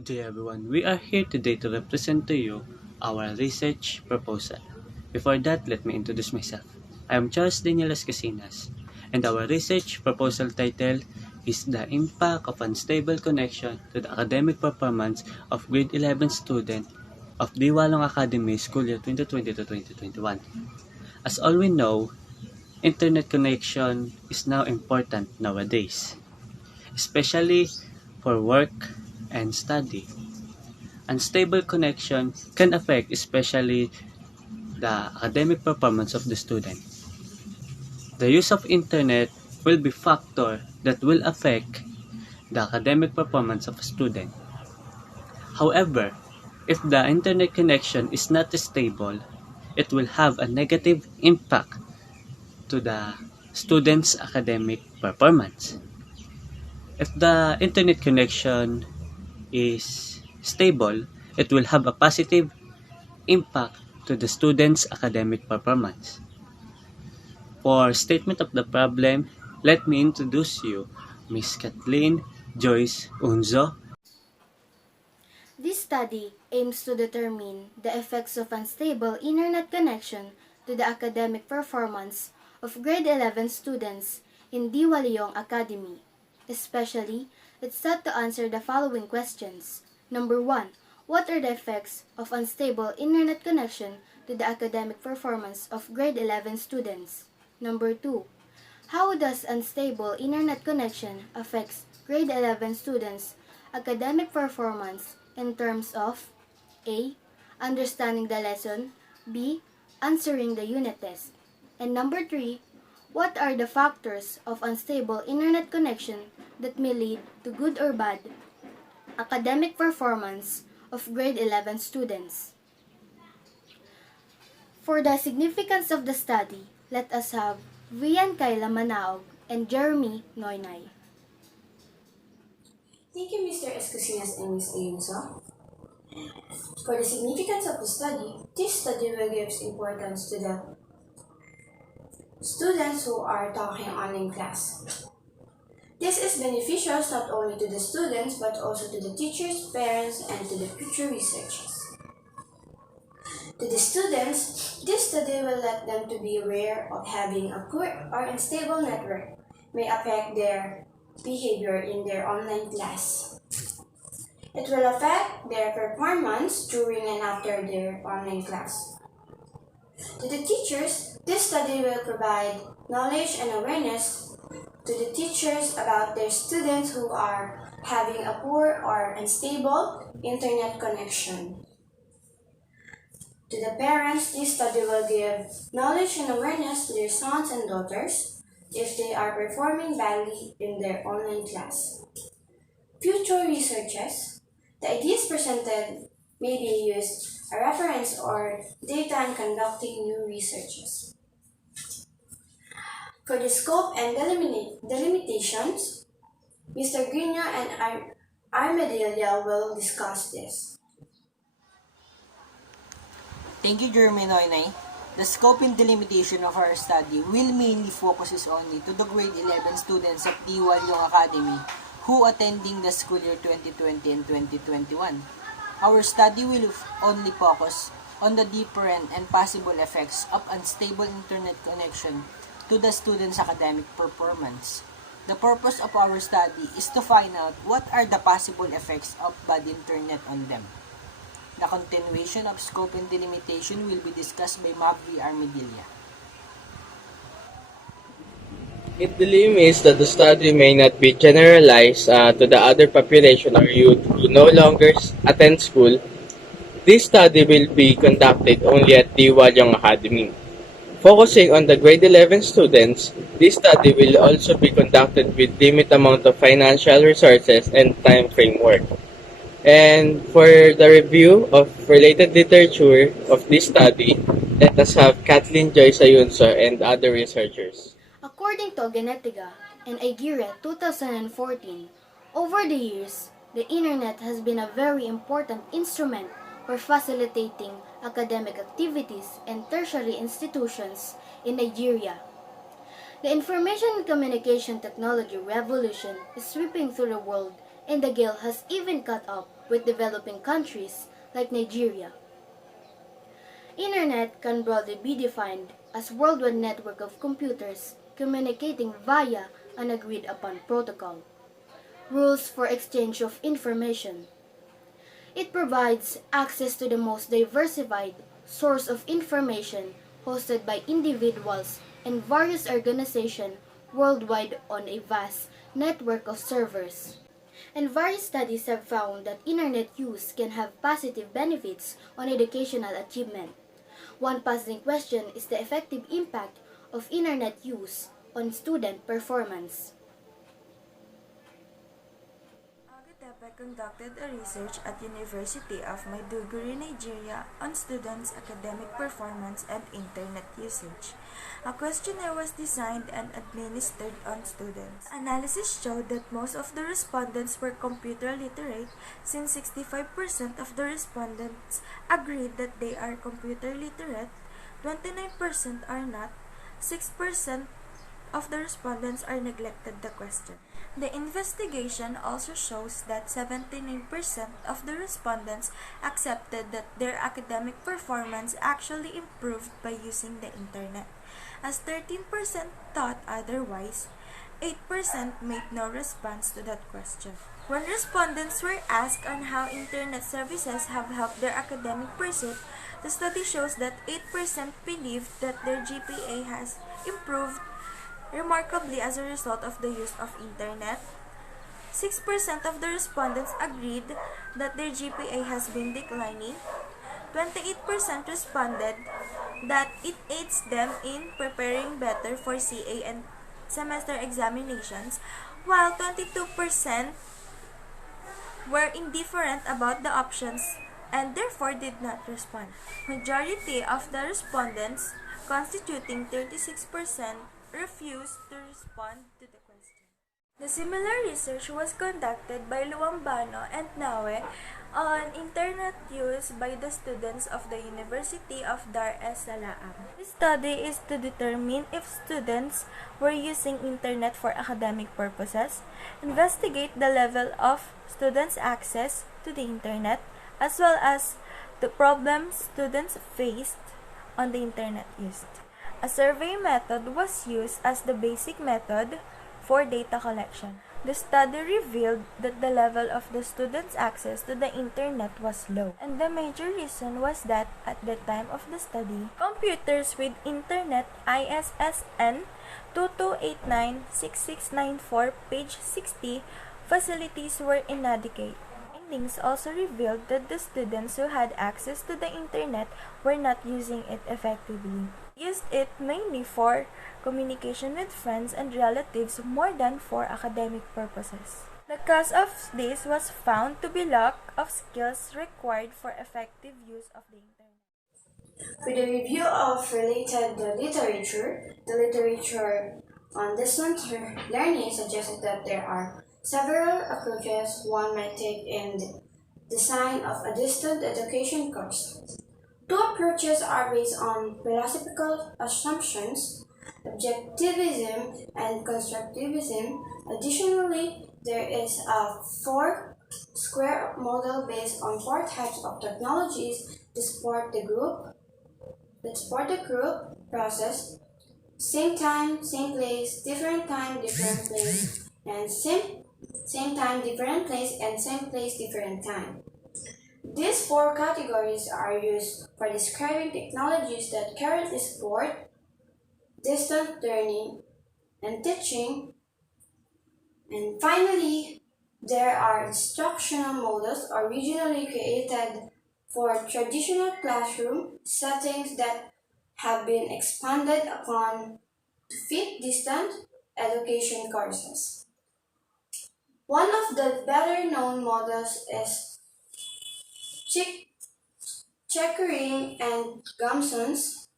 Good day everyone. We are here today to represent to you our research proposal. Before that, let me introduce myself. I am Charles Daniel Casinas, and our research proposal title is The Impact of Unstable Connection to the Academic Performance of Grade 11 Student of Diwalong Academy School Year 2020 to 2021. As all we know, internet connection is now important nowadays, especially for work and study. Unstable connection can affect especially the academic performance of the student. The use of internet will be factor that will affect the academic performance of a student. However, if the internet connection is not stable, it will have a negative impact to the student's academic performance. If the internet connection is stable, it will have a positive impact to the student's academic performance. For statement of the problem, let me introduce you Miss Kathleen Joyce Unzo. This study aims to determine the effects of unstable internet connection to the academic performance of grade 11 students in Diwa Leong Academy. Especially, it sought to answer the following questions. Number 1. What are the effects of unstable internet connection to the academic performance of grade 11 students? Number 2. How does unstable internet connection affect grade 11 students' academic performance in terms of A. Understanding the lesson, B. Answering the unit test, and number 3. What are the factors of unstable internet connection that may lead to good or bad academic performance of grade 11 students? For the significance of the study, let us have Rian Kayla Manaog and Jeremy Noynay. Thank you, Mr. Escosinas and Ms. Ayunso. For the significance of the study, this study will give importance to the students who are taking online class. This is beneficial not only to the students but also to the teachers, parents, and to the future researchers. To the students, this study will let them to be aware of having a poor or unstable network may affect their behavior in their online class. It will affect their performance during and after their online class. To the teachers, this study will provide knowledge and awareness to the teachers about their students who are having a poor or unstable internet connection. To the parents, this study will give knowledge and awareness to their sons and daughters if they are performing badly in their online class. Future researchers, the ideas presented may be used as a reference or data in conducting new researches. For the scope and delimitations, Mr. Grina and Armadillo will discuss this. Thank you, Jeremy Noynay. The scope and delimitation of our study will mainly focuses only to the grade 11 students of Diwal Yung Academy who attending the school year 2020 and 2021. Our study will only focus on the different and possible effects of unstable internet connection to the students' academic performance. The purpose of our study is to find out what are the possible effects of bad internet on them. The continuation of scope and delimitation will be discussed by Mavri Armadilla. It delimits that the study may not be generalized to the other population or youth who no longer attend school. This study will be conducted only at Diwalyong Academy. Focusing on the grade 11 students, this study will also be conducted with limited amount of financial resources and time framework. And for the review of related literature of this study, let us have Kathleen Joyce Ayunso and other researchers. According to Genetiga and IGIRE 2014, over the years, the internet has been a very important instrument for facilitating academic activities and tertiary institutions in Nigeria. The information and communication technology revolution is sweeping through the world and the gale has even caught up with developing countries like Nigeria. Internet can broadly be defined as worldwide network of computers communicating via an agreed upon protocol. Rules for exchange of information. It provides access to the most diversified source of information hosted by individuals and various organizations worldwide on a vast network of servers. And various studies have found that internet use can have positive benefits on educational achievement. One puzzling question is the effective impact of internet use on student performance. Agatepe conducted a research at University of Maiduguri, Nigeria on students' academic performance and internet usage. A questionnaire was designed and administered on students. Analysis showed that most of the respondents were computer literate, since 65% of the respondents agreed that they are computer literate, 29% are not, 6% of the respondents are neglected the question. The investigation also shows that 79% of the respondents accepted that their academic performance actually improved by using the internet, as 13% thought otherwise. 8% made no response to that question. When respondents were asked on how internet services have helped their academic pursuit, the study shows that 8% believed that their GPA has improved remarkably as a result of the use of internet. 6% of the respondents agreed that their GPA has been declining. 28% responded that it aids them in preparing better for CA and semester examinations, while 22% were indifferent about the options and therefore did not respond. Majority of the respondents, constituting 36%, refused to respond to the question. The similar research was conducted by Luambano and Nawe on internet use by the students of the University of Dar es Salaam. This study is to determine if students were using internet for academic purposes, investigate the level of students' access to the internet, as well as the problems students faced on the internet used. A survey method was used as the basic method for data collection. The study revealed that the level of the students' access to the internet was low, and the major reason was that at the time of the study, computers with internet ISSN 2289-6694 page 60 facilities were inadequate. Findings also revealed that the students who had access to the internet were not using it effectively. Used it mainly for communication with friends and relatives more than for academic purposes. The cause of this was found to be lack of skills required for effective use of the internet. With a review of related literature, the literature on distance learning suggested that there are several approaches one might take in the design of a distant education course. Two approaches are based on philosophical assumptions, objectivism and constructivism. Additionally, there is a four-square model based on four types of technologies to support the group process: same time, same place, different time, different place, and same time, different place, and same place, different time. These four categories are used for describing technologies that currently support distant learning and teaching. And finally, there are instructional models originally created for traditional classroom settings that have been expanded upon to fit distant education courses. One of the better known models is Checkering and Gomson's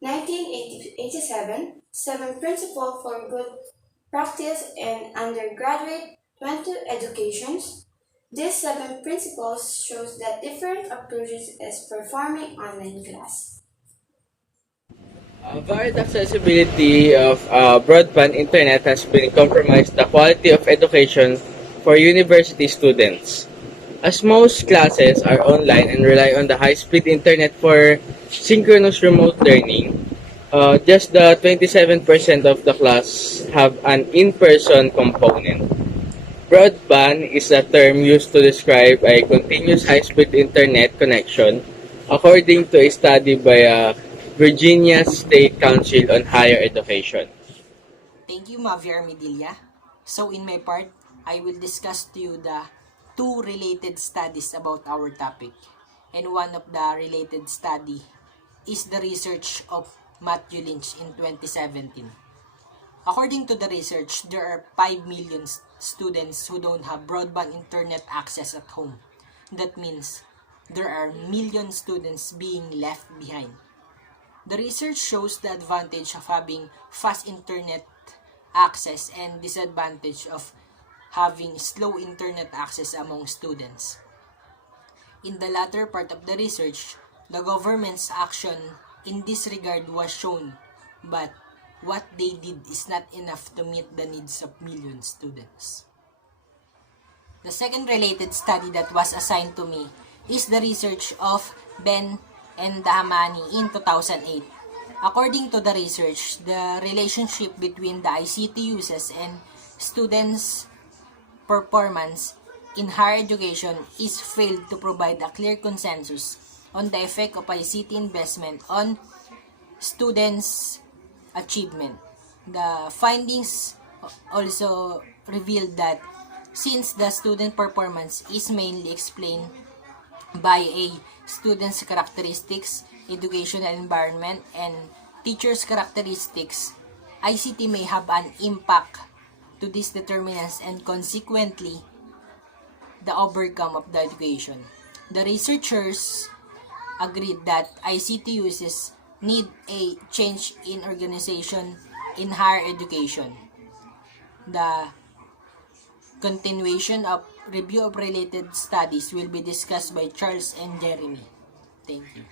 1987 Seven Principles for Good Practice in Undergraduate 20 Educations. These 7 principles shows that different approaches is performing online class. Varied accessibility of broadband internet has been compromised the quality of education for university students. As most classes are online and rely on the high-speed internet for synchronous remote learning, just the 27% of the class have an in-person component. Broadband is a term used to describe a continuous high-speed internet connection according to a study by Virginia State Council on Higher Education. Thank you, Mavier Medilla. So in my part, I will discuss to you the two related studies about our topic. And one of the related study is the research of Matthew Lynch in 2017. According to the research, there are 5 million students who don't have broadband internet access at home. That means there are million students being left behind. The research shows the advantage of having fast internet access and disadvantage of having slow internet access among students. In the latter part of the research, the government's action in this regard was shown, but what they did is not enough to meet the needs of million students. The second related study that was assigned to me is the research of Ben and Dahamani in 2008. According to the research, the relationship between the ICT uses and students' performance in higher education is failed to provide a clear consensus on the effect of ICT investment on students' achievement. The findings also revealed that since the student performance is mainly explained by a student's characteristics, educational environment, and teachers' characteristics, ICT may have an impact to these determinants and consequently the outcome of the education. The researchers agreed that ICT uses need a change in organization in higher education. The continuation of review of related studies will be discussed by Charles and Jeremy. Thank you.